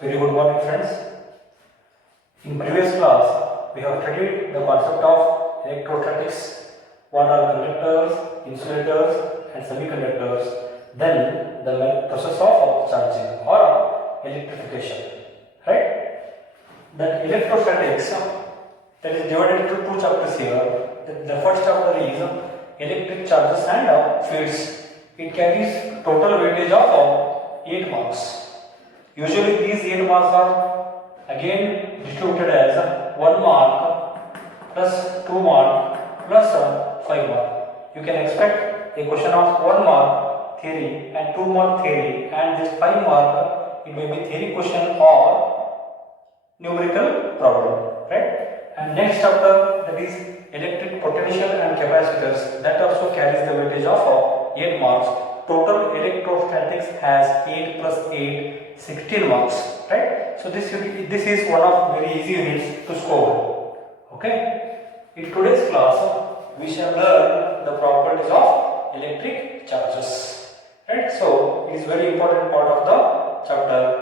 Very good morning, friends. In previous class, we have studied the concept of electrostatics, what are conductors, insulators, and semiconductors, then the process of charging or electrification. Right? That electrostatics that is divided into two chapters here. The first chapter is electric charges and fields. It carries total weightage of 8 marks. Usually these 8 marks are again distributed as 1 mark plus 2 mark plus 5 mark. You can expect a question of 1 mark theory and 2 mark theory, and this 5 mark it may be theory question or numerical problem, right? And next chapter, that is electric potential and capacitors, that also carries the weightage of 8 marks. Total electrostatics has 8 plus 8, 16 marks, right? So this is one of very easy units to score. Okay. In today's class, we shall learn the properties of electric charges, right? So it is very important part of the chapter,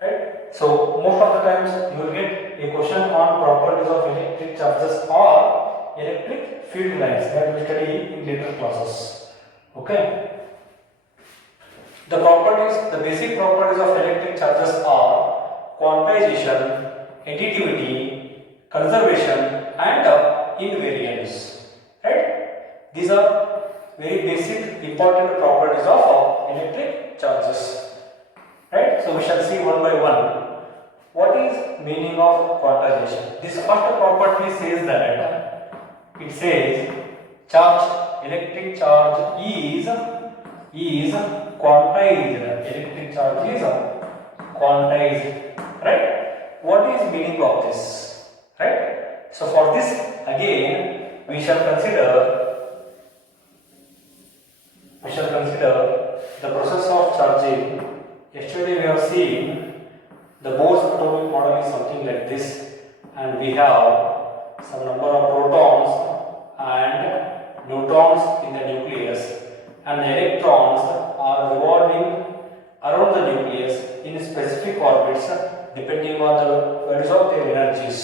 right? So most of the times you will get a question on properties of electric charges or electric field lines that we study in later classes. Okay. The basic properties of electric charges are quantization, additivity, conservation, and invariance. Right? These are very basic, important properties of electric charges. Right? So we shall see one by one. What is meaning of quantization? This first property says that it says electric charge is quantized. Electric charge is quantized, right? What is meaning of this, right? So for this again we shall consider the process of charging. Yesterday we have seen the Bohr's atomic model is something like this, and we have some number of protons and neutrons in the nucleus, and the electrons are revolving around the nucleus in specific orbits depending on the values of their energies.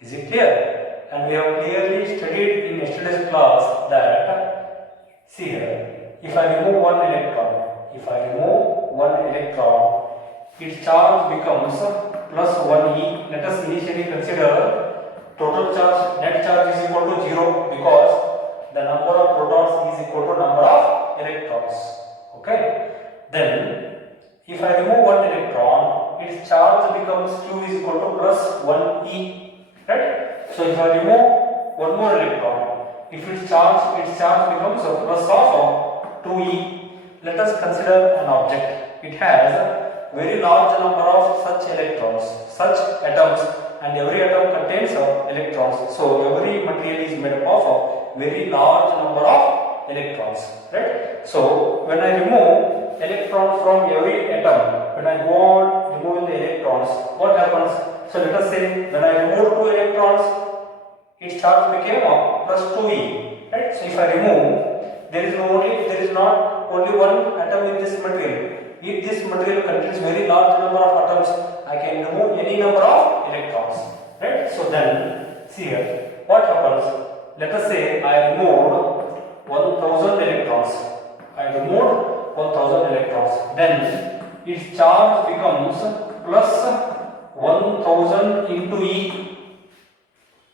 Is it clear? And we have clearly studied in yesterday's class that, see here, if I remove one electron, its charge becomes plus 1e. Let us initially consider total charge, net charge is equal to 0 because the number of protons is equal to number of electrons. Okay. Then if I remove one electron, its charge becomes Q is equal to plus 1e. Right? So if I remove one more electron, if its charge becomes a plus of 2e. Let us consider an object. It has a very large number of such electrons, such atoms, and every atom contains electrons. So every material is made up of a very large number of electrons, right? So when I remove electrons from every atom, when I go on removing the electrons, what happens? So let us say when I remove 2 electrons, its charge became plus 2e, right? So if I remove, there is not only one atom in this material. If this material contains very large number of atoms, I can remove any number of electrons, right? So then, see here, what happens? Let us say I removed 1000 electrons. Then its charge becomes plus 1000 into E.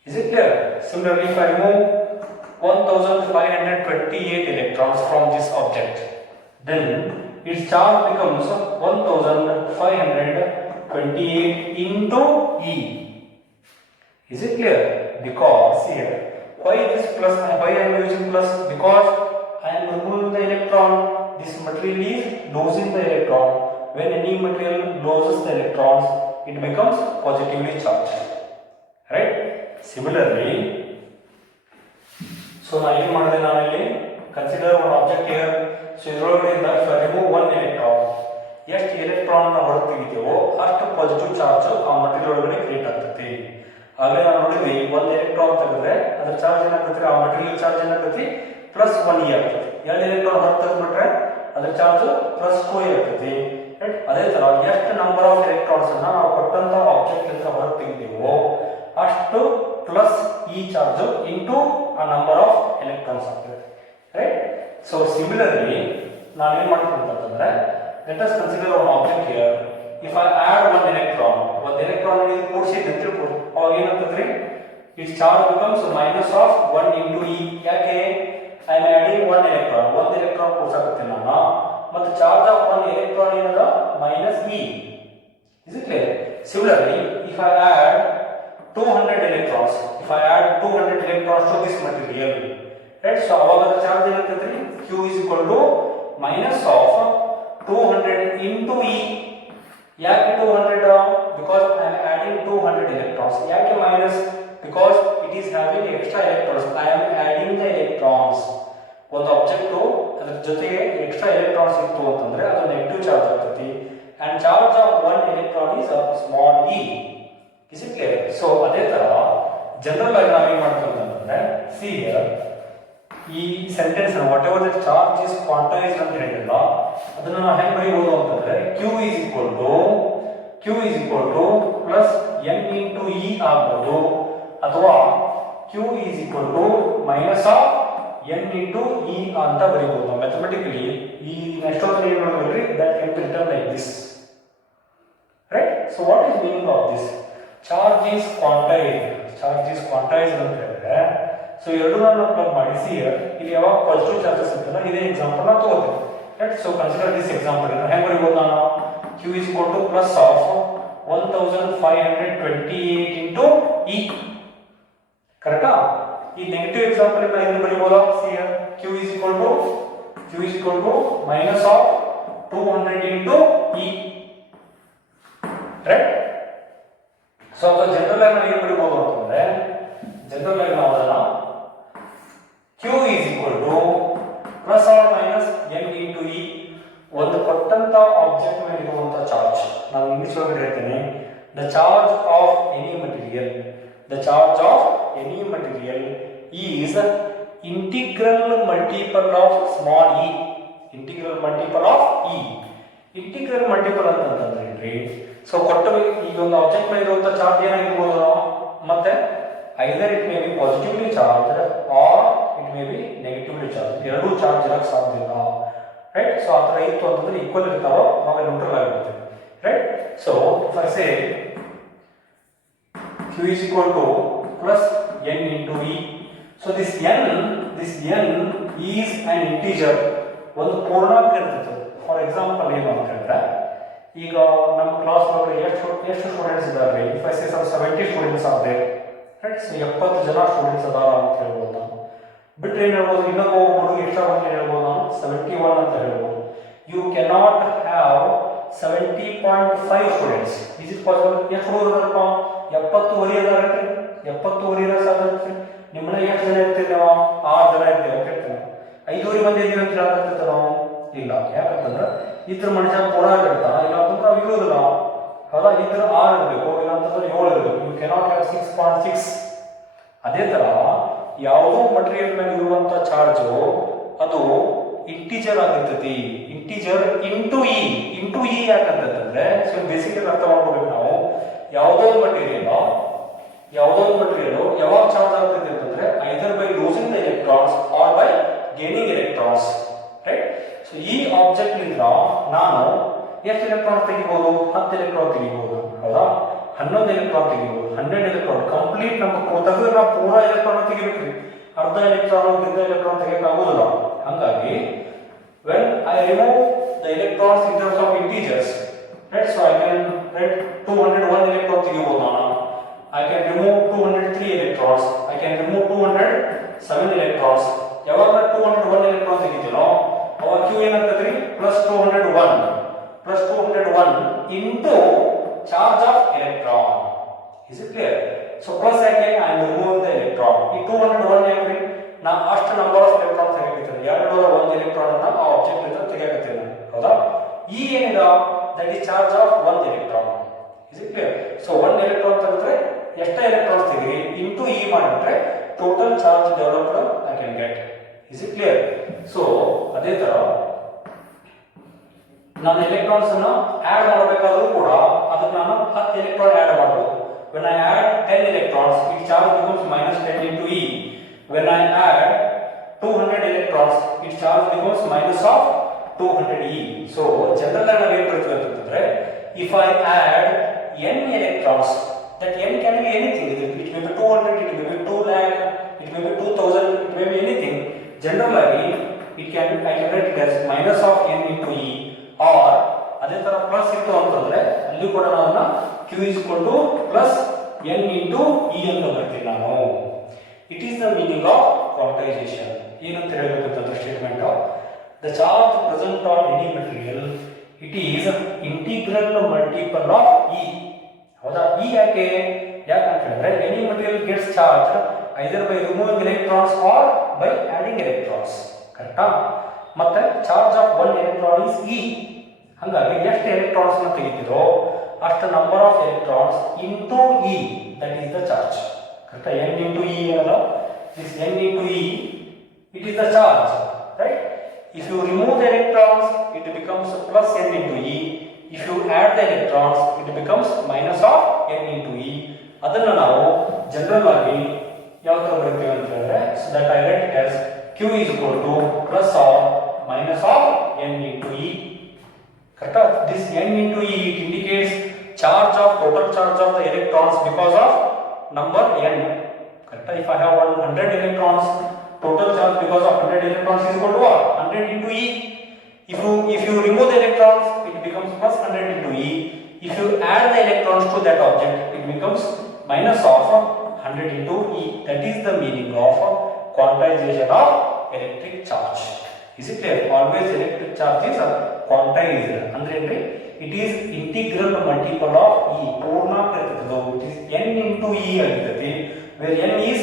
Is it clear? Similarly, if I remove 1528 electrons from this object, then its charge becomes 1528 into E. Is it clear? Because here, why I am using plus? Because I am removing the electron. This material is losing the electron. When any material loses the electrons, it becomes positively charged. Right? Similarly, so now consider one object here. So if I remove one electron, ಎಷ್ಟು electron ಹೊರತೆಗೆಯುತ್ತೇವೋ ಅಷ್ಟು positive charge ಆ material ಒಳಗಡೆ create ಆಗ್ತದೆ. ಆಗಲೇ ನಾವು ನೋಡಿದ್ವಿ, ಒಂದು electron ತೆಗೆದ್ರೆ ಅದರ ಚಾರ್ಜ್ ಏನಾಗ್ತದೆ, ಆ ಮಟೀರಿಯಲ್ ಚಾರ್ಜ್ ಏನಾಗ್ತದೆ ಪ್ಲಸ್ 1e ಆಗ್ತದೆ. ಎರಡು ಎಲೆಕ್ಟ್ರಾನ್ ಹೊರ ತೆಗೆದ್ಬಿಟ್ರೆ ಅದರ ಚಾರ್ಜ್ ಪ್ಲಸ್ 2e ಆಗ್ತದೆ. ರೈಟ್. ಅದೇ ತರ ಎಷ್ಟು ನಂಬರ್ ಆಫ್ ಎಲೆಕ್ಟ್ರಾನ್ಸ್ ಅನ್ನ ನಾವು ಕೊಟ್ಟಂತ ಆಬ್ಜೆಕ್ಟ್ ಇಂದ ಹೊರ ತೆಗಿತೀವೋ ಅಷ್ಟು ಪ್ಲಸ್ ಈ ಚಾರ್ಜ್ ಇಂಟು ಆ ನಂಬರ್ ಆಫ್ ಎಲೆಕ್ಟ್ರಾನ್ಸ್ ಆಗ್ತದೆ, ರೈಟ್. ಸೊ ಸಿಮಿಲರ್ಲಿ ನಾನು ಏನ್ ಮಾಡ್ತೀನಿ ಅಂತಂದ್ರೆ, let us consider one object here. If I add one electron ಇಲ್ಲಿ ಕೂಡಿಸಿದ್ದೆ ಅಂತ ತಿಳ್ಕೊಳ್ಳಿ, ಅವಾಗ ಏನಾಗ್ತದ್ರಿ, it's charge becomes minus of 1 into e. ಯಾಕೆ? I am adding one electron, ಒಂದು ಎಲೆಕ್ಟ್ರಾನ್ ಕೂಡ್ಸಾಕತ್ತೀನಿ ನಾನು, ಮತ್ತು ಚಾರ್ಜ್ ಆಫ್ ಒನ್ ಎಲೆಕ್ಟ್ರಾನ್ ಏನದ minus e. Is it clear? Similarly if I add 200 electrons, if I add 200 electrons to this material, right, so aವಾಗ charge ಏನಾಗ್ತದ್ರಿ, q is equal to minus of 200 into e. ಯಾಕೆ 200? because I am adding 200 electrons. ಯಾಕೆ minus? because it is having extra electrons. I am adding the electrons. ಒಂದು object ಅದರ ಜೊತೆಗೆ extra electrons ಇತ್ತು ಅಂತಂದ್ರೆ ಅದು ನೆಗೆಟಿವ್ ಚಾರ್ಜ್ ಆಗ್ತೈತಿ, and charge of one electron is a small e. Is it clear? So ಅದೇ ತರ ಜನರಲ್ ಆಗಿ ನಾವು ಏನು ಮಾಡ್ತೀವಿ ಅಂತಂದ್ರೆ, ಸಿ ಹಿಯರ್ ಈ sentence whatever the charge is quantized ಅಂತ ಹೇಳಿರಲ್ಲ, ಅದನ್ನ ನಾವು ಹೆಂಗೆ ಬರೀಬಹುದು ಅಂತಂದ್ರೆ q is equal to plus n into e ಆಗ್ಬೋದು, ಅಥವಾ q is equal to minus of n into e ಅಂತ ಬರೀಬಹುದು. ಮ್ಯಾಥಮೆಟಿಕಲಿ ಈ ನೆಕ್ಸ್ಟ್ ಒಂದು ಏನು ನೋಡಿದ್ರಿ, that can be written like this, right. So what is meaning of this? Charge is quantized ಅಂತ ಹೇಳಿದ್ರೆ, ಸೊ ಎರಡು ನಾನು ಪ್ಲಗ್ ಮಾಡಿಸಿ ಇಲ್ಲಿ ಯಾವಾಗ ಪಾಸಿಟಿವ್ ಚಾರ್ಜಸ್ ಇರ್ತಲ್ಲ, ಇದೇ ಎಕ್ಸಾಂಪಲ್ ನಾವು ತಗೋತೀವಿ, right. So consider this example. ಹೆಂಗೆ ಬರೀಬಹುದು ನಾನು? q is equal to plus of 1528 into e, ಕರೆಕ್ಟಾ? ಈ ನೆಗೆಟಿವ್ ಎಕ್ಸಾಂಪಲ್ ಇಂದ ಏನು ಬರೀಬಹುದಾ? See q is equal to minus of 200 into e, right. So ಅದು ಜನರಲ್ ಆಗಿ ನಾವು ಏನು ಬರೀಬಹುದು ಅಂತಂದ್ರೆ, ಜನರಲ್ ಆಗಿ ನಾವು ಅದನ್ನ q is equal to plus r minus n into e. ಒಂದು ಕೊಟ್ಟಂತ ಆಬ್ಜೆಕ್ಟ್ ಮೇಲೆ ಇರುವಂತ ಚಾರ್ಜ್, ನಾನು ಇಂಗ್ಲಿಷ್ ಒಳಗಡೆ ಹೇಳ್ತೇನೆ, the charge of any material is integral multiple of small E. Integral multiple ಅಂತಂದ್ರೆ ಏನ್ರಿ? ಸೊ ಕೊಟ್ಟ ಈಗ ಒಂದು ಆಬ್ಜೆಕ್ಟ್ ಮೇಲೆ ಇರುವಂತ ಚಾರ್ಜ್ ಏನಾಗಿರ್ಬೋದು, ಮತ್ತೆ either it may be positively charge or it may be negatively charge, ಎರಡೂ ಚಾರ್ಜ್ ಇರಕ್ಕೆ ಸಾಧ್ಯ ಇಲ್ಲ, ರೈಟ್. ಸೊ ಆ ಥರ ಇತ್ತು ಅಂತಂದ್ರೆ ಈಕ್ವಲ್ ಇರ್ತಾವ, ಆವಾಗ ನ್ಯೂಟ್ರಲ್ ಆಗಿರುತ್ತೆ, right. So if I say q is equal to plus n into e. So this n is an integer, ಒಂದು ಪೂರ್ಣಾಂಕ ಇರ್ತದೆ. ಫಾರ್ ಎಕ್ಸಾಂಪಲ್ ಏನು ಅಂತ ಹೇಳಿದ್ರೆ, ಈಗ ನಮ್ಮ ಕ್ಲಾಸ್ ಒಳಗಡೆ ಎಷ್ಟು ಸ್ಟೂಡೆಂಟ್ಸ್ ಇದ್ದಾರೆ? ಇಫ್ ಐ ಸೇ 70 ಸ್ಟೂಡೆಂಟ್ಸ್ ಆದ್ರೆ, ರೈಟ್. ಸೊ 70 ಜನ ಸ್ಟೂಡೆಂಟ್ಸ್ ಅದಾರ ಅಂತ ಹೇಳ್ಬೋದು ನಾವು. ಬಿಟ್ರೆ ಏನು ಹೇಳ್ಬೋದು, ಇನ್ನೊಂದು ಹುಡುಗ ಎಕ್ಸ್ಟ್ರಾ ಬಂದು ಹೇಳ್ಬೋದು ನಾವು 71 ಅಂತ ಹೇಳ್ಬೋದು. You cannot have 70.5 students. Is it possible? ಎಷ್ಟು ಹುಡುಗರಪ್ಪ? 70 ಅದಾರಲ್ರಿ, 70 ಇರೋ ಸಾಧ್ಯ. ನಿಮ್ಮನ್ನ ಎಷ್ಟು ಜನ ಇರ್ತೀವಿ ನಾವು? 6 ಜನ ಇರ್ತೀವಿ ಅಂತ ಹೇಳ್ತೀವಿ. 5 ಮಂದಿ ಇದೀವಿ ಅಂತ ಹೇಳಕತ್ತಿರ್ತೀವಿ ನಾವು? ಇಲ್ಲ. ಯಾಕಂತಂದ್ರೆ ಇದ್ರ ಮನುಷ್ಯ ಪೂರಾ ಇರ್ತಾನ, ಇಲ್ಲ ಅಂತಂದ್ರೆ ನಾವು ಇರೋದಿಲ್ಲ, ಹೌದಾ? ಇದ್ರ 6 ಇರಬೇಕು, ಇಲ್ಲ ಅಂತಂದ್ರೆ 7 ಇರಬೇಕು. You cannot have 6.6. ಅದೇ ತರ ಯಾವುದೋ ಮಟೀರಿಯಲ್ ಮೇಲೆ ಇರುವಂತ ಚಾರ್ಜು ಅದು ಇಂಟಿಜರ್ ಆಗಿರ್ತೈತಿ. ಇಂಟಿಜರ್ ಇಂಟು ಇ ಯಾಕಂತಂದ್ರೆ, ಸೊ ಬೇಸಿಕಲಿ ಅರ್ಥ ಮಾಡ್ಕೋಬೇಕು ನಾವು. ಯಾವುದೋ ಮಟೀರಿಯಲ್ ಯಾವಾಗ ಚಾರ್ಜ್ ಆಗ್ತದೆ ಅಂತಂದ್ರೆ either by losing the electrons or by gaining electrons, right. So ಈ ಆಬ್ಜೆಕ್ಟ್ ನಿಂದ ನಾನು ಎಷ್ಟು ಎಲೆಕ್ಟ್ರಾನ್ ತೆಗಿಬಹುದು? 10 ಎಲೆಕ್ಟ್ರಾನ್ ತೆಗಿಬಹುದು, ಹೌದಾ? 11 ಎಲೆಕ್ಟ್ರಾನ್ ತೆಗಿಬಹುದು, 12 ಎಲೆಕ್ಟ್ರಾನ್ ಕಂಪ್ಲೀಟ್ ನಮ್ಮ ತೆಗೆದ್ರೆ ನಾವು ಪೂರಾ ಎಲೆಕ್ಟ್ರಾನ್ ತೆಗಿಬೇಕ್ರಿ. ಅರ್ಧ ಎಲೆಕ್ಟ್ರಾನ್ ತೆಗಿಯಕ್ಕಾಗೋದಿಲ್ಲ. ಹಾಗಾಗಿ when I remove the electrons in terms of integers, right, so I can write 201 electrons ತೆಗಿಬಹುದು ನಾನು. I can remove 203 electrons, I can remove 207 electrons. ಯಾವಾಗ 201 ಎಲೆಕ್ಟ್ರಾನ್ ತೆಗಿತೀನೋ ಅವಾಗ q ಏನಾಗ್ತದ್ರಿ? Plus 201 into charge of electron. Is it clear? So plus ಯಾಕೆ? I am removing the electron. ಈ 201 ಯಾಕ್ರಿ? ನಾ ಅಷ್ಟು ನಂಬರ್ ಆಫ್ ಎಲೆಕ್ಟ್ರಾನ್ ತೆಗಿತೀನಿ, 201 ಎಲೆಕ್ಟ್ರಾನ್ ಅನ್ನ ಆ ಆಬ್ಜೆಕ್ಟ್ ಇಂದ ತೆಗಿಯಕತ್ತೀನಿ, ಹೌದಾ? ಈ ಏನಿದೆ that is charge of 1 electron. Is it clear? So 1 electron ತೆಗೆದ್ರೆ ಎಷ್ಟು ಎಲೆಕ್ಟ್ರಾನ್ಸ್ ತೆಗಿರಿ ಇಂಟು ಇ ಮಾಡಿದ್ರೆ total charge developed I can get. Is it clear? So ಅದೇ ತರ ನಾನು ಎಲೆಕ್ಟ್ರಾನ್ಸ್ ಅನ್ನು ಆಡ್ ಮಾಡಬೇಕಾದರೂ ಕೂಡ ಅದಕ್ಕೆ ನಾನು 10 ಎಲೆಕ್ಟ್ರಾನ್ ಆಡ್ ಮಾಡಬಹುದು. When I add 10 electrons, its charge becomes minus 10 into E. When I add 200 electrons, its charge becomes minus of 200 E. So general ಆಗಿ ನಾವು ಏನು ಹೇಳ್ತೀವಿ ಅಂತಂದ್ರೆ, if I add n electrons, that n can be anything. It may be 200, it may be 2 lakh, it may be 2000, it may be anything. Generally, I can write it as minus of n into E, or ಅದೇ ತರ plus ಇತ್ತು ಅಂತಂದ್ರೆ ಅಲ್ಲಿ ಕೂಡ ನಾವು q is equal to plus n into E ಅಂತ ಬರ್ತೀವಿ ನಾವು. It is the meaning of quantization. ಏನಂತ ಹೇಳಬೇಕಂತಂದ್ರೆ statement, the charge present on any material, it is integral multiple of E. ಹೌದಾ? E ಯಾಕೆ ಅಂತ ಹೇಳಿದ್ರೆ any material gets charged either by removing electrons or by adding electrons. ಕರೆಕ್ಟಾ? ಮತ್ತೆ charge of 1 electron is E. ಹಾಗಾಗಿ ಎಷ್ಟು electrons ಅನ್ನು ತೆಗಿತೀರೋ ಅಷ್ಟು number of electrons into E, that is the charge. ಕರೆಕ್ಟಾ? n into E ಏನಲ್ಲ, this n into E, it is the charge, right? If you remove the electrons, it becomes plus n into E. If you add the electrons, it becomes minus of n into E. ಅದನ್ನು ನಾವು general ಆಗಿ ಯಾವ ತರ ಬರೀತೀವಿ ಅಂತ ಹೇಳಿದ್ರೆ, so that I write it as q is equal to plus or minus of n into E. Correct? This n into E, it indicates charge of total charge of the electrons because of number n. Correct? If I have 100 electrons, total charge because of 100 electrons is equal to what? 100 into E. If you remove the electrons, it becomes plus 100 into E. If you add the electrons to that object, it becomes minus of 100 into E. That is the meaning of quantization of electric charge. Is it clear? Always electric charge is quantized. Andre it is integral multiple of E. Purna iruttado. It is n into E ಆಗಿರುತ್ತೆ, where n is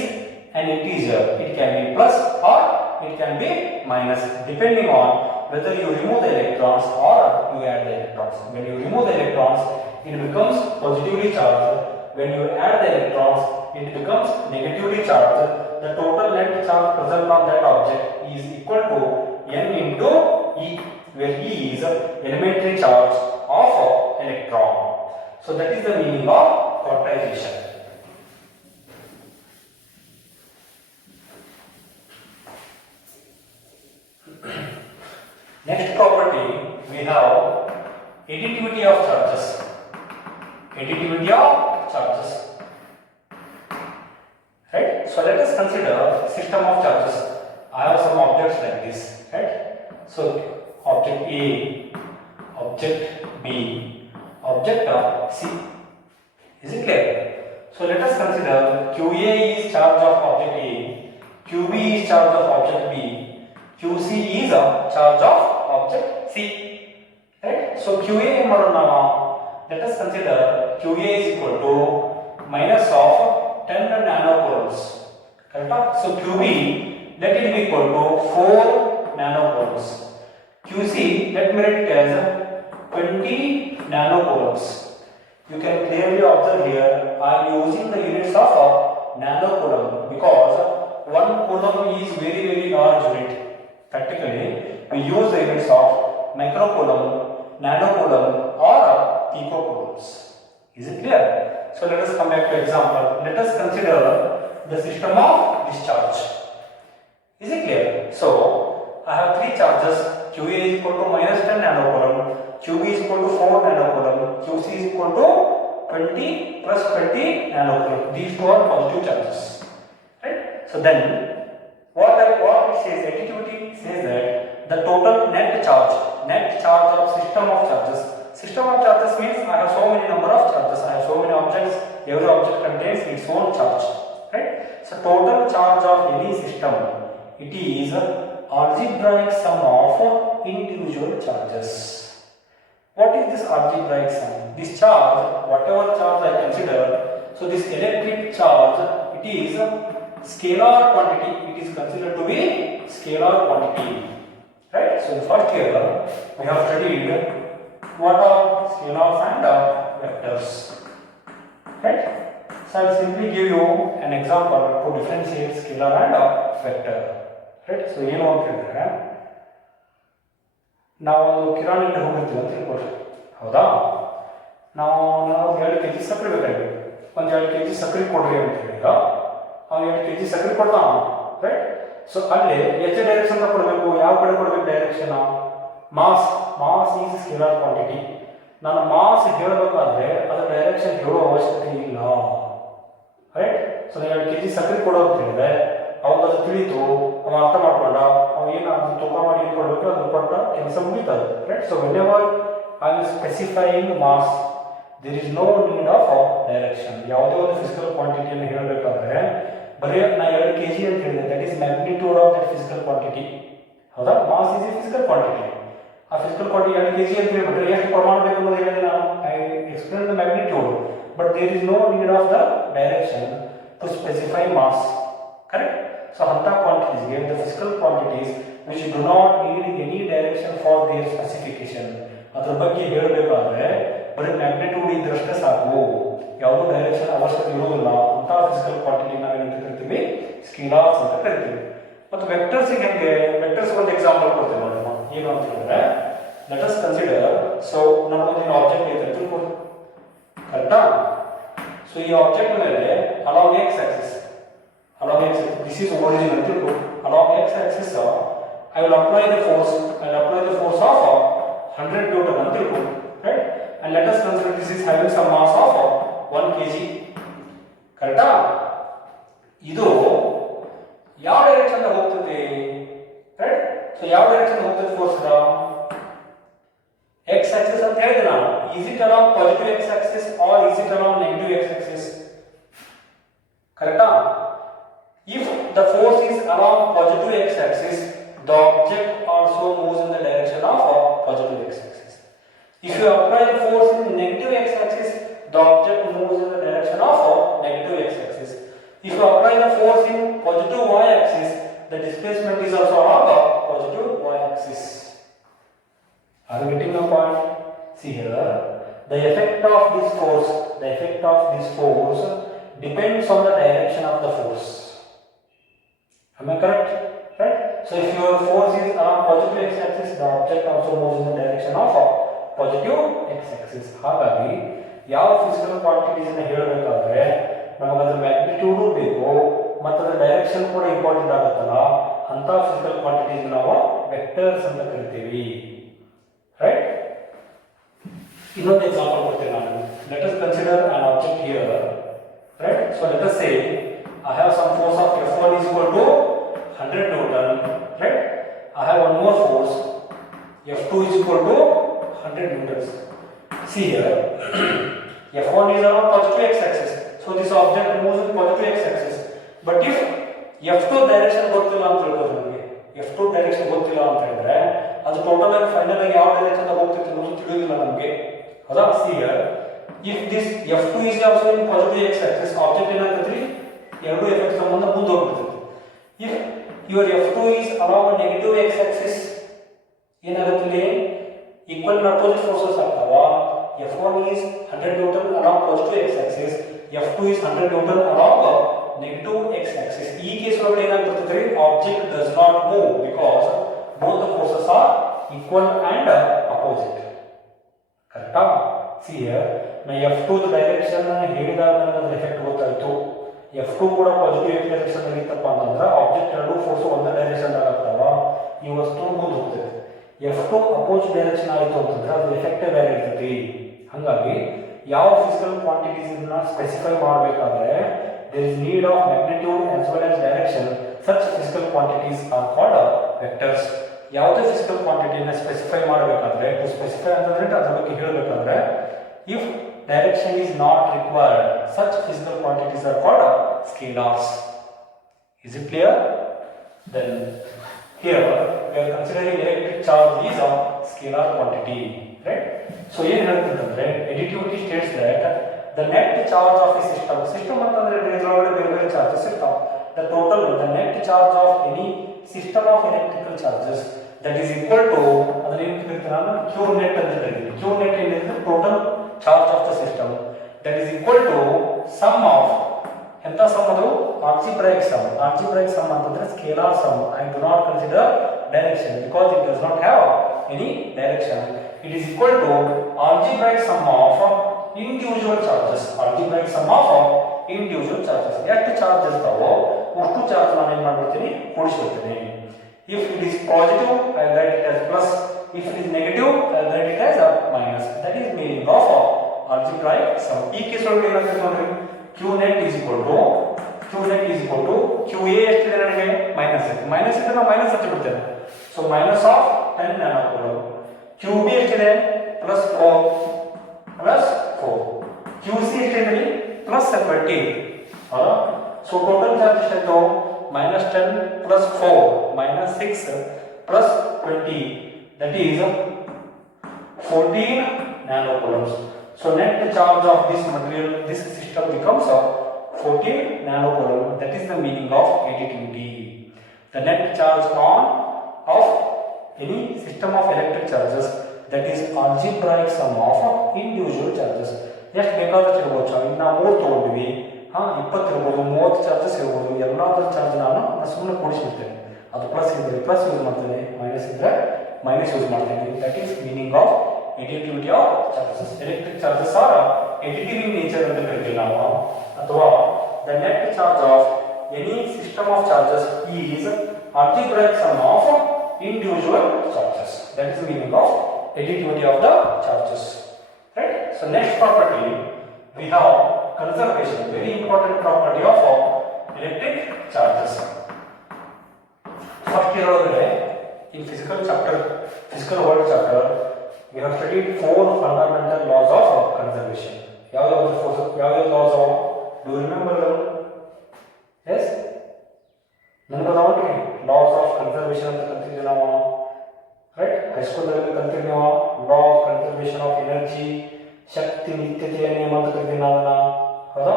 an integer. It can be plus or it can be minus, depending on whether you remove the electrons or you add the electrons. When you remove the electrons, it becomes positively charged. When you add the electrons, it becomes negatively charged. The total net charge present on that object is equal to n into E, where E is elementary charge of electron. So that is the meaning of quantization. Next property we have additivity of charges. Additivity of charges. Right? So let us consider system of charges. I have some objects like this, right? So object A, object B, object C. Is it clear? So let us consider QA is charge of object A, QB is charge of object B, QC is a charge of object C. Right? So QA now, let us consider QA is equal to minus of 10 nanocoulombs. Correct? So QB, let it be equal to 4 nanocoulombs. QC, let me write it as 20 nanocoulombs. You can clearly observe here, I am using the units of nanocoulomb because 1 coulomb is very large unit. Practically, we use the units of microcoulomb, nanocoulomb or picocoulombs. Is it clear? So let us come back to example. Let us consider the system of discharge. Is it clear? So I have 3 charges. QA is equal to minus 10 nanocoulomb, QB is equal to 4 nanocoulomb, QC is equal to 20 plus 20 nanocoulomb. These two are positive charges. Right? So then what it says, additivity says that the total net charge of system of charges. System of charges means I have so many number of charges, I have so many objects, every object contains its own charge. Right? So total charge of any system, it is algebraic sum of individual charges. What is this algebraic sum? This charge, whatever charge I consider, so this electric charge, it is scalar quantity, it is considered to be scalar quantity. Right? So in first year we have studied what are scalars and vectors. Right? So I will simply give you an example to differentiate scalar and vector. Right? So ಏನು ಅಂತ ಹೇಳಿದ್ರೆ ನಾವು ಕಿರಾಣಿ ಅಂಗಡಿ ಹೋಗಿರ್ತೀವಿ ಅಂತ ತಿಳ್ಕೊಳ್ರಿ, ಹೌದಾ? ನಾವು 2 kg ಸಕ್ಕರೆ ಬೇಕಾಗಿತ್ತು, ಒಂದು 2 kg ಸಕ್ಕರೆ ಕೊಡ್ರಿ ಅಂತ ಹೇಳಿದ, ಅವ್ನು 2 kg ಸಕ್ಕರೆ ಕೊಡ್ತಾನ, ರೈಟ್? ಸೊ ಅಲ್ಲಿ ಎಷ್ಟು ಡೈರೆಕ್ಷನ್ ಕೊಡಬೇಕು, ಯಾವ ಕಡೆ ಕೊಡಬೇಕು direction? Mass is scalar quantity. ನಾನು ಮಾಸ್ ಹೇಳಬೇಕಾದ್ರೆ ಅದರ ಡೈರೆಕ್ಷನ್ ಹೇಳೋ ಅವಶ್ಯಕತೆ ಇಲ್ಲ, ರೈಟ್? ಸೊ 2 kg ಸಕ್ಕರೆ ಕೊಡೋ ಅಂತ ಹೇಳಿದ್ರೆ ಅವಾಗ ಅದು ತಿಳಿತು, ಅವ ಅರ್ಥ ಮಾಡ್ಕೊಂಡ, ಅವ ಏನು ಅದು ತೂಕ ಮಾಡಿ ಏನು ಕೊಡಬೇಕು ಅದನ್ನು ಕೊಟ್ಟ ಕೆಲಸ ಮುಗಿತದೆ, right? So whenever I am specifying mass there is no need of direction. ಯಾವುದೇ ಒಂದು ಫಿಸಿಕಲ್ ಕ್ವಾಂಟಿಟಿಯನ್ನು ಹೇಳಬೇಕಾದ್ರೆ ಬರೀ ನಾ 2 kg ಅಂತ ಹೇಳಿದೆ, that is magnitude of that physical quantity, ಹೌದಾ? Mass is a physical quantity. ಆ ಫಿಸಿಕಲ್ ಕ್ವಾಂಟಿಟಿ 2 kg ಅಂತ ಹೇಳಿಬಿಟ್ರೆ ಎಷ್ಟು ಪ್ರಮಾಣ ಬೇಕು ಅನ್ನೋದು ಹೇಳಿದೆ ನಾನು. I explain the magnitude, but there is no need of the direction to specify mass, correct? So anta quantities gave the physical quantities which do not need any direction for their specification. ಅದರ ಬಗ್ಗೆ ಹೇಳಬೇಕಾದ್ರೆ ಬರೀ magnitude ಇದ್ದರಷ್ಟೇ ಸಾಕು, ಯಾವುದೋ direction ಅವಶ್ಯಕತೆ ಇರೋದಿಲ್ಲ ಅಂತ physical quantity ನಾವೇನಂತ ಕರಿತೀವಿ, ಸ್ಕೇಲಾರ್ಸ್ ಅಂತ ಕರಿತೀವಿ. ಮತ್ತು ವೆಕ್ಟರ್ಸ್ಗೆ ಹೆಂಗೆ, ವೆಕ್ಟರ್ಸ್ ಒಂದು ಎಕ್ಸಾಂಪಲ್ ಕೊಡ್ತೇವೆ ನೋಡಿ. ಏನು ಅಂತ ಹೇಳಿದ್ರೆ ಲೆಟ್ ಅಸ್ ಕನ್ಸಿಡರ್, ಸೊ ನಮ್ಮದೊಂದು ಆಬ್ಜೆಕ್ಟ್ ಇದೆ ತಿಳ್ಕೊಂಡು, ಕರೆಕ್ಟಾ? ಸೊ ಈ ಆಬ್ಜೆಕ್ಟ್ ಮೇಲೆ along X Axis, along x, this is origin until along x axis I will apply the force of 100 Newton until, right? And let us consider this is having some mass of 1 kg, correct? ಇದು ಯಾವ direction ಅಲ್ಲಿ ಹೋಗ್ತದೆ, right? So ಯಾವ direction ಹೋಗ್ತದೆ force x axis ಅಂತ ಹೇಳಿದೆ ನಾನು. is it along positive x axis or is it along negative x axis, correct? If the force is along positive x-axis, the object also moves in the direction of positive x-axis. If you apply the force in negative x-axis, the object moves in the direction of negative x-axis. If you apply the force in positive y-axis, the displacement is also along the positive y-axis. Are you getting the point? See here, the effect of this force depends on the direction of the force. Am I correct? Right? So if your force is along positive x-axis, the object also moves in the direction of positive x-axis. ಹಾಗಾಗಿ ಯಾವ physical quantities ಅನ್ನು ಹೇಳಬೇಕಾದ್ರೆ ನಮಗೆ ಅದರ magnitude ಬೇಕು ಮತ್ತು ಅದರ direction ಕೂಡ ಇಂಪಾರ್ಟೆಂಟ್ ಆಗುತ್ತಲ್ಲ, ಅಂತ ಫಿಸಿಕಲ್ ಕ್ವಾಂಟಿಟೀಸ್ ನಾವು ವೆಕ್ಟರ್ಸ್ ಅಂತ ಕರಿತೀವಿ, ರೈಟ್? ಇನ್ನೊಂದು ಎಕ್ಸಾಂಪಲ್ ಕೊಡ್ತೇನೆ ನಾನು. Let us consider an object here, right? So let us say I have some force of F1 is equal to 100 Newton, right? I have one more force, F2 is equal to 100 Newtons. See here, F1 is along positive x-axis, so this object moves in positive x-axis. But if F2 direction ಗೊತ್ತಿಲ್ಲ ಅಂತ ಹೇಳ್ಬೋದು ನಮಗೆ, F2 direction ಗೊತ್ತಿಲ್ಲ ಅಂತ ಹೇಳಿದ್ರೆ ಅದು total ಆಗಿ final ಆಗಿ ಯಾವ ಡೈರೆಕ್ಷನ್ ಹೋಗ್ತಿತ್ತು ಅನ್ನೋದು ತಿಳಿಯೋದಿಲ್ಲ ನಮಗೆ, ಹೌದಾ? See here, if this F2 is also in positive x-axis, object ಏನಾಗ್ತದೆ, ಎರಡು ಎಫೆಕ್ಟ್ ಸಂಬಂಧ ಮುಂದೆ ಹೋಗ್ಬಿಡ್ತದೆ. If your F2 is along a negative x-axis, ಏನಾಗುತ್ತೆ, ಈಕ್ವಲ್ ಅಂಡ್ ಅಪೋಸಿಟ್ ಫೋರ್ಸಸ್ ಆಗ್ತಾವ. F1 is 100 Newton along positive x-axis, F2 is 100 Newton along negative x-axis. ಈ case ಒಳಗಡೆ ಏನಾಗ್ತದೆ, object does not move because both the forces are equal and opposite, ಕರೆಕ್ಟಾ? See here, ನಾ F2 direction ಹೇಳಿದಾಗ ನನಗೆ ಅದರ effect ಗೊತ್ತಾಯ್ತು. F2 ಕೂಡ ಪಾಸಿಟಿವ್ ಡೈರೆಕ್ಷನ್ ಅಲ್ಲಿ ಇತ್ತಪ್ಪ ಅಂತಂದ್ರೆ ಆಬ್ಜೆಕ್ಟ್ ಎರಡು ಫೋರ್ಸ್ ಒಂದೇ ಡೈರೆಕ್ಷನ್ ಆಗ್ತಾವ, ಈ ವಸ್ತು ಮುಂದೆ ಹೋಗ್ತದೆ. F2 ಅಪೋಸಿಟ್ ಡೈರೆಕ್ಷನ್ ಆಯಿತು ಅಂತಂದ್ರೆ ಅದು ಎಫೆಕ್ಟಿವ್ ಬೇರೆ ಇರ್ತೈತಿ. ಹಾಗಾಗಿ ಯಾವ ಫಿಸಿಕಲ್ ಕ್ವಾಂಟಿಟೀಸ್ ಅನ್ನ ಸ್ಪೆಸಿಫೈ ಮಾಡಬೇಕಾದ್ರೆ there is need of magnitude as well as direction. Such physical quantities are called vectors. ಯಾವುದೇ ಫಿಸಿಕಲ್ ಕ್ವಾಂಟಿಟಿನ ಸ್ಪೆಸಿಫೈ ಮಾಡಬೇಕಾದ್ರೆ, ಸ್ಪೆಸಿಫೈ ಅಂತಂದ್ರೆ ಅದರ ಬಗ್ಗೆ ಹೇಳಬೇಕಾದ್ರೆ, if direction is not required, such physical quantities are called scalars. Is it clear? Then here we are considering electric charge is a scalar quantity, right? So ಏನು ಹೇಳ್ತಿದ್ರೆ additivity states that the net charge of a system ಅಂತಂದ್ರೆ ಇದರೊಳಗಡೆ ಬೇರೆ ಬೇರೆ charges ಇರ್ತಾವೆ. the net charge of any system of electrical charges that is equal to ಅದನ್ನ ಏನು ಕರೀತಾರೆ ನಾನು q net ಅಂತ ಕರೀತೀವಿ. q net ಏನಿದೆ total charge of the system that is equal to sum of ಎಂತ ಸಮ್ ಅದು algebraic sum ಅಂತಂದ್ರೆ scalar sum. I do not consider direction because it does not have any direction. It is equal to algebraic sum of individual charges. Algebraic sum of individual charges. ಎಷ್ಟು charge ಇರ್ತಾವೋ ಅಷ್ಟು charge ನಾನು ಏನು ಮಾಡ್ಬಿಡ್ತೀನಿ ಕೂಡಿಸ್ಬಿಡ್ತೀನಿ. If it is positive, I will write it as plus. If it is negative, I will write it as minus. That is meaning of algebraic sum. ಈ case ಒಳಗೆ ಏನಾಗುತ್ತೆ ನೋಡ್ರಿ, Q net is equal to QA ಎಷ್ಟಿದೆ ನನಗೆ minus ಇದ್ರೆ ನಾವು minus ಹಚ್ಚಿಬಿಡ್ತೇವೆ. So minus of 10 nanocoulomb. QB ಎಷ್ಟಿದೆ ಪ್ಲಸ್ 4 QC ಎಷ್ಟಿದೆ ಪ್ಲಸ್ 20. ಹೌದಾ? ಸೊ ಟೋಟಲ್ ಚಾರ್ಜ್ ಎಷ್ಟಾಯ್ತು -10 plus 4 -6 plus 20, that is 14 nanocoulombs. So net charge of this material, this system becomes 14 nanocoulomb. That is the meaning of additivity. The net charge of any system of electric charges, that is algebraic sum of individual charges. ಎಷ್ಟು ಬೇಕಾದಷ್ಟು ಇರ್ಬೋದು charge. ನಾವು 3 ತೊಗೊಂಡ್ವಿ, 20 ಇರ್ಬೋದು, 30 charges ಇರ್ಬೋದು. ಎಲ್ಲಾದ್ರ charge ನಾನು ಸುಮ್ಮನೆ ಕೂಡಿಸಿರ್ತೇನೆ. ಅದು ಪ್ಲಸ್ ಇದ್ದರೆ ಪ್ಲಸ್ ಯೂಸ್ ಮಾಡ್ತೇನೆ, ಮೈನಸ್ ಇದ್ದರೆ ಮೈನಸ್ ಯೂಸ್ ಮಾಡ್ತೇನೆ. That is meaning of additivity of charges. Electric charges are additive in nature ಅಂತ ಕರಿತೀವಿ ನಾವು. ಅಥವಾ the net charge of any system of charges is algebraic sum of individual charges. That is the meaning of additivity of the charges. Right? So next property we have conservation, very important property of electric charges. First year in physical world chapter we have studied 4 fundamental laws of conservation. ಯಾವ laws are? Do you remember them? Yes? Remember the laws of conservation ಅಂತ ಕಲ್ತಿದ್ವಿ ನಾವು. Right? High school ನಲ್ಲಿ ಕಲ್ತಿದ್ವಿ ನಾವು. Law of conservation of energy, ಶಕ್ತಿ ನಿತ್ಯತೆಯ ನಿಯಮ ಅಂತ ಕಲ್ತಿದ್ವಿ ನಾವು. ಹೌದಾ?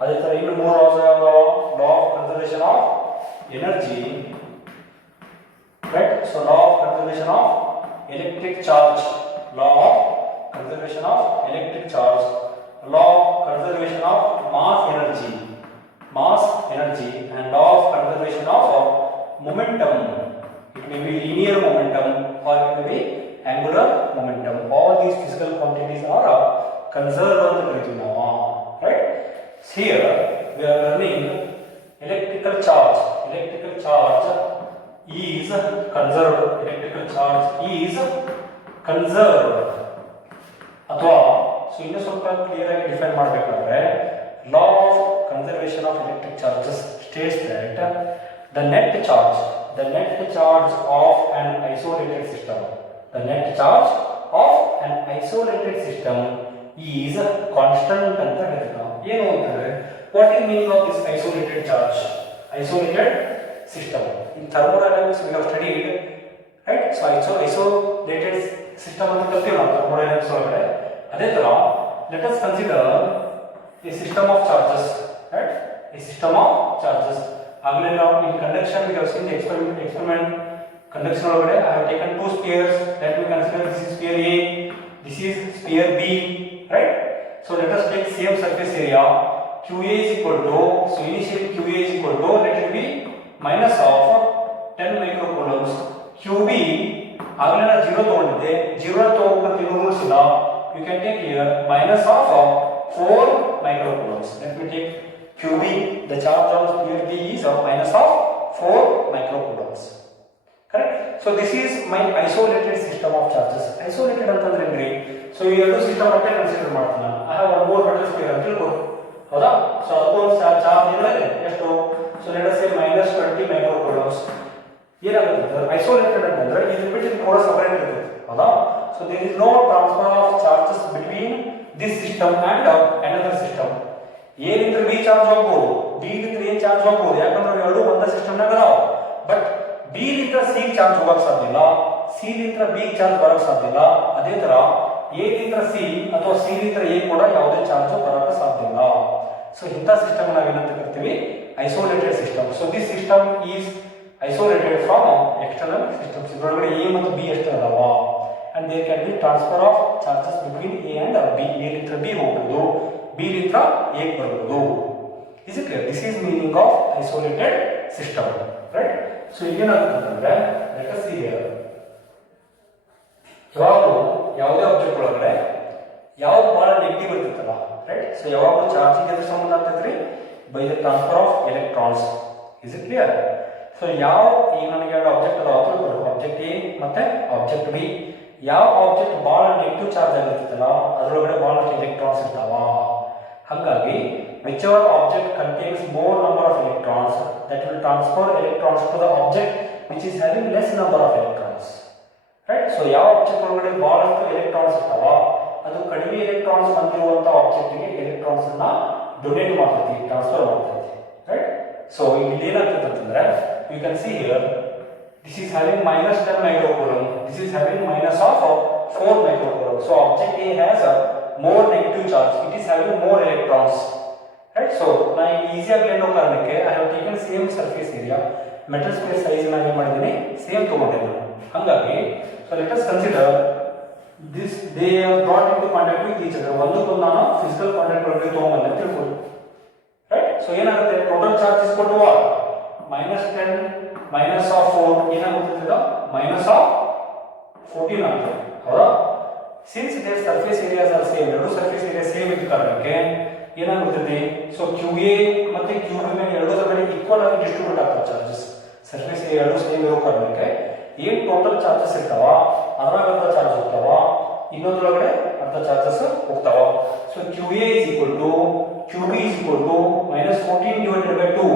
ಅದೇ ತರ ಇನ್ನು 3 laws ಯಾವ್ದು? Law of conservation of energy. Right? So law of conservation of electric charge, law of conservation of electric charge, law of conservation of mass energy, and law of conservation of momentum. It may be linear momentum or it may be angular momentum. All these physical quantities are conserved. Right? Here we are learning electrical charge. Electrical charge is conserved. Electrical charge is conserved. ಅಥವಾ so ಇನ್ನು ಸ್ವಲ್ಪ clear ಆಗಿ define ಮಾಡಬೇಕಾದ್ರೆ law of conservation of electric charges States that the net charge of an isolated system is constant ಅಂತ ಹೇಳ್ತೀವಿ ನಾವು. ಏನು ಅಂತಂದ್ರೆ what is meaning of this isolated system? In thermodynamics we have studied, right? So isolated system ಅಂತ ಕಲ್ತೀವಿ ನಾವು thermodynamics ಒಳಗಡೆ. ಅದೇ ತರ let us consider a system of charges, right? A system of charges. Again now in conduction we have seen the experiment. Conduction ಒಳಗಡೆ I have taken 2 spheres. Let me consider this is sphere A, this is sphere B, right? So let us take same surface area. QA is equal to, so initially QA is equal to, let it be minus of 10 microcoulombs. QB ಆಗಲೇ ನಾನು 0 ತಗೊಂಡಿದ್ದೆ, 0 ತಗೋಬೇಕಂತ ಏನು rules ಇಲ್ಲ. You can take here minus of 4 microcoulombs. Let me take QB, the charge on sphere B is minus of 4 microcoulombs. Correct? So this is my isolated system of charges. Isolated ಅಂತಂದ್ರೆ ಏನ್ರಿ? So ಈ ಎರಡು system ಅಷ್ಟೇ consider ಮಾಡ್ತೀನಿ ನಾನು. I have one more metal sphere ಅಂತ ತಿಳ್ಕೊ. ಹೌದಾ? So ಅದಕ್ಕೊಂದು ಚಾರ್ಜ್ ಏನಿದೆ ಎಷ್ಟು? So let us say minus 20 microcoulombs. ಏನಾಗುತ್ತೆ ಐಸೋಲೇಟೆಡ್ ಅಂತಂದ್ರೆ ಇದು ಬಿಟ್ಟು ಕೂಡ ಸಪರೇಟ್ ಇರುತ್ತೆ. ಹೌದಾ? So there is no transfer of charges between this system and another system. A ಲಿಂದ B ಚಾರ್ಜ್ ಹೋಗ್ಬೋದು, B ಲಿಂದ A ಚಾರ್ಜ್ ಹೋಗ್ಬೋದು, ಯಾಕಂದ್ರೆ ಎರಡು ಒಂದೇ ಸಿಸ್ಟಮ್ ನಾಗ ಅದಾವ. ಬಟ್ B ಲಿಂದ C ಚಾರ್ಜ್ ಹೋಗಕ್ಕೆ ಸಾಧ್ಯ ಇಲ್ಲ, C ಲಿಂದ B ಚಾರ್ಜ್ ಬರಕ್ಕೆ ಸಾಧ್ಯ ಇಲ್ಲ. ಅದೇ ತರ A ಲಿಂದ C ಅಥವಾ C ಲಿಂದ A ಕೂಡ ಯಾವುದೇ ಚಾರ್ಜ್ ಬರಕ್ಕೆ ಸಾಧ್ಯ ಇಲ್ಲ. ಸೊ ಇಂಥ ಸಿಸ್ಟಮ್ ನಾವು ಏನಂತ ಕರಿತೀವಿ? Isolated system. So this system is isolated from external systems. ಇದರೊಳಗಡೆ A ಮತ್ತು B ಅಷ್ಟೇ ಅದಾವ. And there can be transfer of charges between A and B. A ಲಿಂದ B ಹೋಗ್ಬೋದು, B ಲಿಂದ A ಬರ್ಬೋದು. Is it clear? This is meaning of isolated system, right? So ಏನಾಗುತ್ತೆ ಅಂತಂದ್ರೆ let us see here. ಯಾವಾಗಲೂ ಯಾವುದೇ ಆಬ್ಜೆಕ್ಟ್ ಒಳಗಡೆ ಯಾವ್ದು ಭಾಳ ನೆಗೆಟಿವ್ ಇರ್ತೈತಲ್ಲ, ರೈಟ್. ಸೊ ಯಾವಾಗಲೂ ಚಾರ್ಜಿಗೆ ಎದ್ರ ಸಂಬಂಧ ಆಗ್ತೈತ್ರಿ? By the transfer of electrons. Is it clear? So ಯಾವ ಈಗ ನನಗೆ ಎರಡು ಆಬ್ಜೆಕ್ಟ್ ಅದಾವ, ಆಬ್ಜೆಕ್ಟ್ ಎ ಮತ್ತೆ ಆಬ್ಜೆಕ್ಟ್ ಬಿ. ಯಾವ ಆಬ್ಜೆಕ್ಟ್ ಭಾಳ ನೆಗೆಟಿವ್ ಚಾರ್ಜ್ ಆಗಿರ್ತೈತಲ್ಲ ಅದರೊಳಗಡೆ ಭಾಳಷ್ಟು ಎಲೆಕ್ಟ್ರಾನ್ಸ್ ಇರ್ತಾವ. ಹಾಗಾಗಿ whichever object contains more number of electrons that will transfer electrons to the object which is having less number of electrons, right. So ಯಾವ object ಒಳಗಡೆ ಭಾಳಷ್ಟು ಎಲೆಕ್ಟ್ರಾನ್ಸ್ ಇರ್ತಾವ ಅದು ಕಡಿಮೆ ಎಲೆಕ್ಟ್ರಾನ್ಸ್ ಬಂದಿರುವಂಥ ಆಬ್ಜೆಕ್ಟ್ಗೆ ಎಲೆಕ್ಟ್ರಾನ್ಸ್ ಅನ್ನ ಡೊನೇಟ್ ಮಾಡ್ತೈತಿ, ಟ್ರಾನ್ಸ್ಫರ್ ಮಾಡ್ತೈತಿ, ರೈಟ್. ಸೊ ಇಲ್ಲಿ ಏನಾಗ್ತದೆ ಅಂತಂದ್ರೆ you can see here this is having minus 10 microcoulomb, this is having minus of 4 microcoulomb. So object A has a more negative charge, it is having more electrons, right. So now easy ಆಗಿ ಲೇನೋ ಕಾರಣಕ್ಕೆ I have taken same surface area, metal space size ನಾನು ಏನು ಮಾಡಿದ್ದೀನಿ same ತಗೊಂಡಿದ್ದೀನಿ. ಹಾಗಾಗಿ so let us consider this, they are brought into contact with each other. ಒಂದಕ್ಕೊಂದು ನಾನು physical contact ಒಳಗೆ ತಗೊಂಡ್ಬಂದೆ ಅಂತ ತಿಳ್ಕೊಳ್ಳಿ, ರೈಟ್. ಸೊ ಏನಾಗುತ್ತೆ ಟೋಟಲ್ ಚಾರ್ಜ್ ಇಸ್ ಕೊಟ್ಟು minus 10 minus of 4 ಏನಾಗುತ್ತದೆ minus of 14 ಆಗುತ್ತೆ, ಹೌದಾ. Since their surface areas are same, ಎರಡು ಸರ್ಫೇಸ್ ಏರಿಯಾ ಸೇಮ್ ಇದ್ದ ಕಾರಣಕ್ಕೆ ಏನಾಗುತ್ತದೆ ಸೊ QA ಮತ್ತೆ QB ಮೇಲೆ ಎರಡು ಕಡೆ ಈಕ್ವಲ್ ಆಗಿ ಡಿಸ್ಟ್ರಿಬ್ಯೂಟ್ ಆಗ್ತವೆ ಚಾರ್ಜಸ್. ಸರ್ಫೇಸ್ ಏರಿಯಾ ಎರಡು ಸೇಮ್ ಇರೋ ಕಾರಣಕ್ಕೆ ಏನು ಟೋಟಲ್ ಚಾರ್ಜಸ್ ಇರ್ತಾವ ಅದ್ರಾಗ ಅರ್ಧ ಚಾರ್ಜ್ ಹೋಗ್ತಾವ, ಇನ್ನೊಂದ್ರೊಳಗಡೆ ಅರ್ಧ ಚಾರ್ಜಸ್ ಹೋಗ್ತಾವ. So QA is equal to QB is equal to minus 14 divided by 2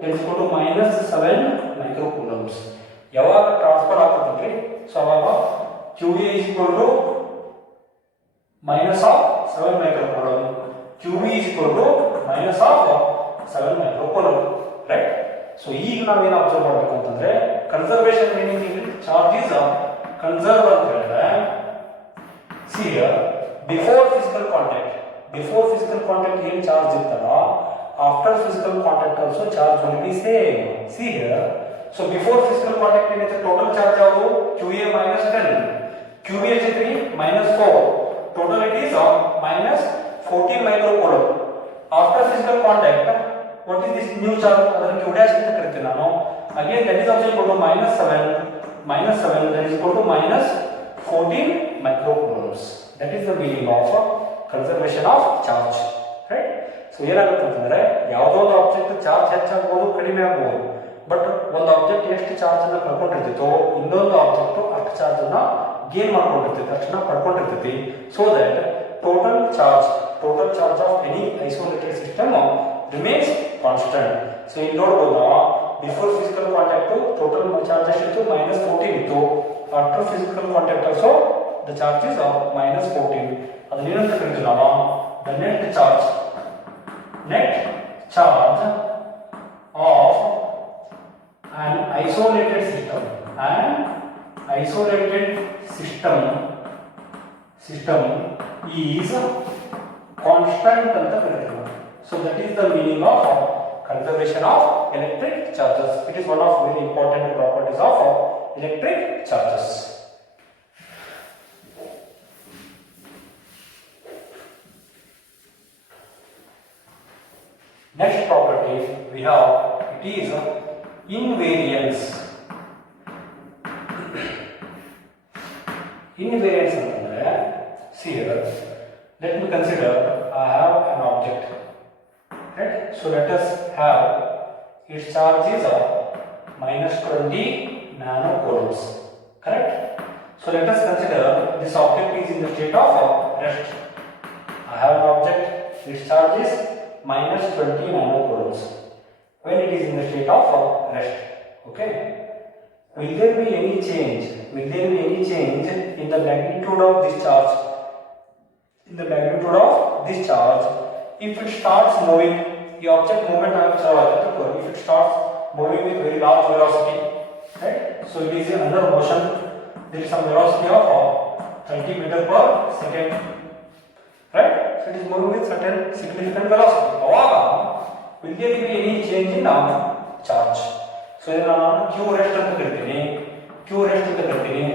that is equal to minus 7 microcoulombs. ಯಾವಾಗ ಟ್ರಾನ್ಸ್ಫರ್ ಆಗ್ತದೆ ಸೊ ಅವಾಗ QA is equal to minus of 7 microcoulomb, QB is equal to minus of 7 microcoulomb, right. So ಈಗ ನಾವೇನು observe ಮಾಡಬೇಕು ಅಂತಂದ್ರೆ conservation meaning charge is conserve ಅಂತ ಹೇಳಿದ್ರೆ see here before physical contact ಏನು ಚಾರ್ಜ್ ಇರ್ತಲ್ಲ after physical contact also charge will be same. See here, so before physical contact in the total charge ಯಾವುದು QA minus 10, QB is minus 4, total it is minus 14 microcoulomb. After physical contact what is this new charge ಅದನ್ನು Q dash ಅಂತ ಕರೀತೀನಿ ನಾನು. Again that is also equal to minus 7 that is equal to minus 14 microcoulombs. That is the meaning of conservation of charge, right. So ಏನಾಗುತ್ತೆ ಅಂತಂದ್ರೆ ಯಾವುದೋ ಒಂದು object charge ಹೆಚ್ಚಾಗ್ಬೋದು ಕಡಿಮೆ ಆಗ್ಬೋದು, but ಒಂದು ಆಬ್ಜೆಕ್ಟ್ ಎಷ್ಟು ಚಾರ್ಜ್ ಅನ್ನ ಕಳ್ಕೊಂಡಿರ್ತೈತೋ ಇನ್ನೊಂದು ಆಬ್ಜೆಕ್ಟ್ ಅಷ್ಟು ಚಾರ್ಜ್ ಅನ್ನ ಗೇನ್ ಮಾಡ್ಕೊಂಡಿರ್ತೈತಿ, ಅಷ್ಟನ್ನ ಪಡ್ಕೊಂಡಿರ್ತೈತಿ. So that total charge of any isolated system remains constant. So ಇಲ್ಲಿ ನೋಡ್ಬೋದು ನಾವು before physical contact total charge ಎಷ್ಟಿತ್ತು minus 14 ಇತ್ತು, after physical contact also the charge is minus 14. ಅದನ್ನೇನಂತ ಕರಿತೀವಿ ನಾವು the net charge of an isolated system is constant anta kariತೀವಿ. So that is the meaning of conservation of electric charges. It is one of very important properties of electric charges. Next property we have, it is invariance. Invariance ಅಂತಂದ್ರೆ see here, let me consider I have an object, right. So let us have its charge is minus 20 nanocoulombs, correct. So let us consider this object is in the state of rest. I have an object, its charge is minus 20 nanocoulombs when it is in the state of rest, okay. Will there be any change in the magnitude of this charge, if it starts moving? The object movement I have observed, if it starts moving with very large velocity, right. So it is under motion, there is some velocity of 30 meter per second, right. So it is moving with certain significant velocity. However, will there be any change in charge? So then Q rest ಅಂತ ಕರಿತೀನಿ.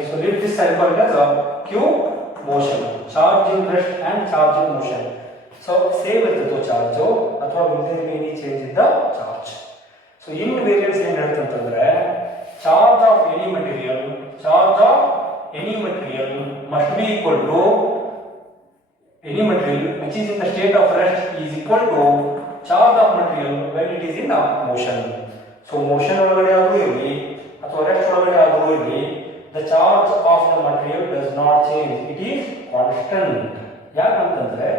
So leave this sign for it as Q motion, charge in rest and charge in motion. So same ಇರ್ತದೆ charge ಅಥವಾ will there be any change in the charge? So invariance ಏನು ಹೇಳುತ್ತೆ ಅಂತಂದ್ರೆ charge of any material must be equal to any material which is in the state of rest is equal to charge of material when it is in motion. So motion ಒಳಗಡೆ ಆದರೂ ಇರಲಿ ಅಥವಾ rest ಒಳಗಡೆ ಆದರೂ ಇರಲಿ, the charge of the material does not change, it is constant. ಯಾಕಂತಂದ್ರೆ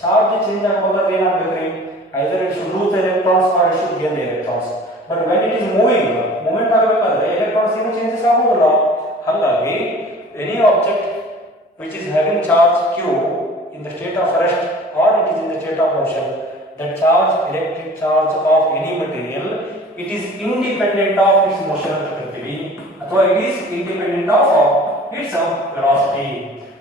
charge change ಆಗೋದಾದ್ರೆ ಏನಾಗಬೇಕ್ರಿ, either it should lose the electrons or it should gain the electrons. But when it is moving, movement ಆಗಬೇಕಾದ್ರೆ electrons ಏನು changes ಆಗೋದಿಲ್ಲ. ಹಾಗಾಗಿ any object which is having charge q in the state of rest or it is in the state of motion, the charge, electric charge of any material, it is independent of its motion ಅಂತ ಕರಿತೀವಿ, ಅಥವಾ it is independent of its velocity.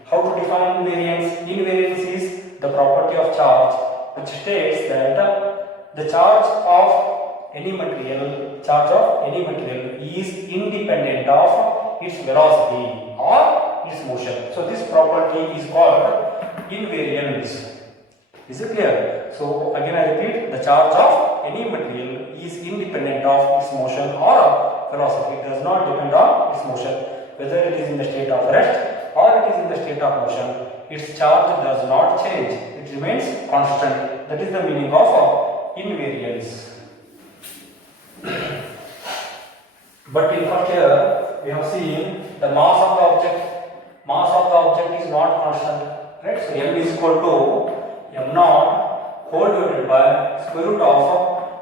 How to define invariance? Invariance is the property of charge which states that the charge of any material is independent of its velocity or its motion. So this property is called invariance. Is it clear? So again I repeat, the charge of any material is independent of its motion or velocity. It does not depend on its motion. Whether it is in the state of rest or it is in the state of motion, its charge does not change. It remains constant. That is the meaning of invariance. But in first year we have seen the mass of the object. Mass of the object is not constant, right? So m is equal to m naught whole divided by square root of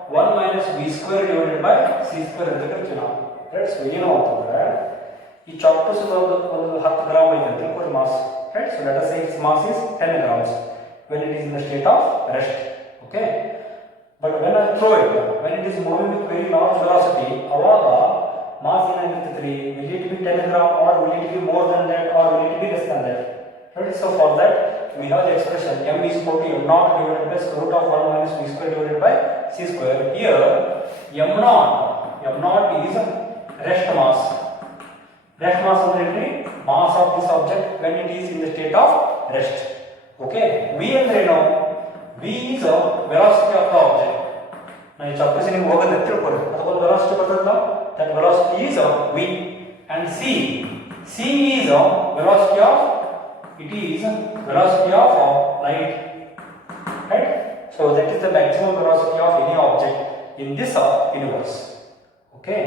1 minus v square divided by c square ಅಂತ ಕರಿತೀವಿ ನಾವು, right? So ಏನು ಅಂತಂದ್ರೆ ಈ chocolates ಒಂದು 10 gram ಇದೆ ಅಂತ ತಿಳ್ಕೊಳ್ಳಿ mass, right? So let us say its mass is 10 grams when it is in the state of rest, okay? But when I throw it, when it is moving with very large velocity, ಅವಾಗ mass ಏನಾಗಿರ್ತೈತ್ರಿ, will it be 10 gram or will it be more than that or will it be less than that, right? So for that we have the expression m is equal to m naught divided by square root of 1 minus v square divided by c square. Here m naught is rest mass. Rest mass ಅಂದ್ರೆ mass of this object when it is in the state of rest, okay? v ಅಂದ್ರೆ ಏನು, v is velocity of the object. ನಾವು ಈ chocolates ನಿಮಗೆ ಹೋಗೋದು ತಿಳ್ಕೊಳ್ಳಿ, ಅದಕ್ಕೊಂದು velocity ಬರ್ತದಲ್ಲ, that velocity is v. And c is velocity of, it is velocity of light, right? So that is the maximum velocity of any object in this universe, okay?